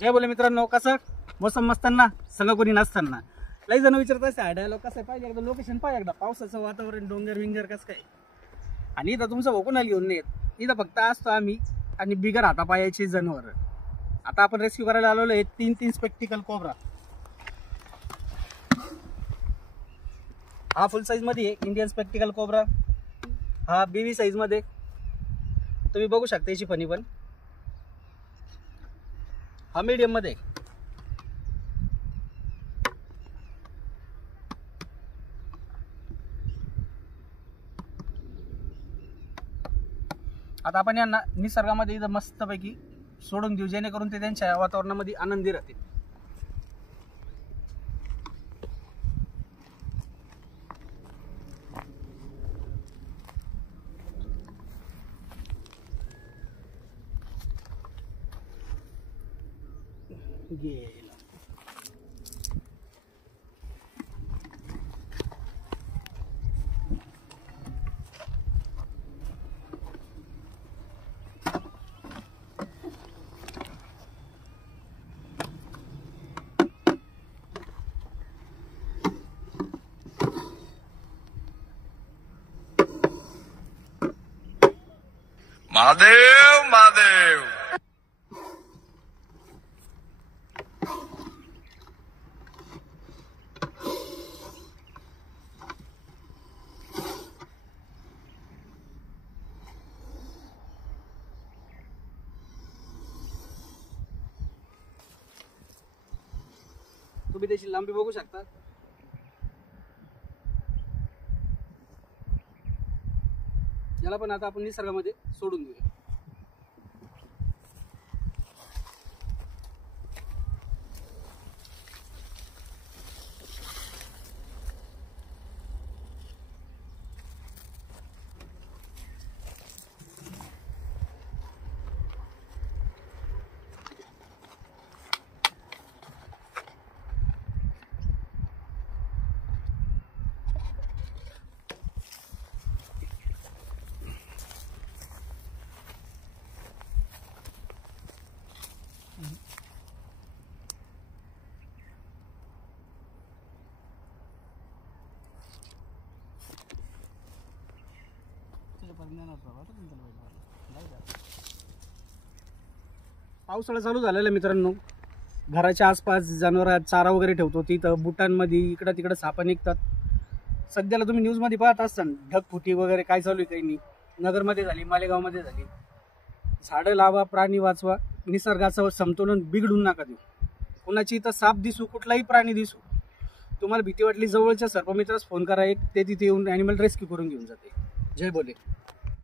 जय बोले मित्रांनो, कसं मोसम मस्ताना संग कोणी नसताना लई जण विचारत असते डायलॉग कसं आहे पाहिजे एकदा लोकेशन पाहिजे एकदा पावसाचं वातावरण डोंगर विंगर कसं काय. आणि इथं तुमचं भोकून घेऊन नाही येत, इथं फक्त असतो आम्ही आणि बिगर हातापायाची जनावर. आता आपण रेस्क्यू करायला आलेलो आहे 3 स्पेक्टिकल कोब्रा. हा फुल साईज मध्ये आहे इंडियन स्पेक्टिकल कोब्रा. हा बीवी साईज मध्ये तुम्ही बघू शकता याची फणी पण. हा मीडियम मध्ये. आता आपण यांना निसर्गामध्ये इथं मस्तपैकी सोडून देऊ जेणेकरून ते त्यांच्या वातावरणामध्ये आनंदी राहतील. गेला महादेव महादेव. तुम्ही त्याची लांबी बघू शकता. याला पण आता आपण निसर्गामध्ये सोडून देऊया. पावसाळा चालू झालेला मित्रांनो. घराच्या आसपास जनावर चारा वगैरे ठेवतो तिथं बुटांमध्ये इकडं तिकडं सापा निघतात. सध्याला तुम्ही न्यूजमध्ये पाहत असताना ढगफुटी वगैरे काय चालू आहे काही नाही. नगरमध्ये झाली, मालेगावमध्ये झाली. झाडं लावा, प्राणी वाचवा, निसर्गाचं समतोलन बिघडून नका देऊ. कुणाची इथं साप दिसू, कुठलाही प्राणी दिसू, तुम्हाला भीती वाटली जवळच्या सर्पमित्रास फोन करा, एक ते तिथे येऊन ॲनिमल रेस्क्यू करून घेऊन जाते. जय बोले.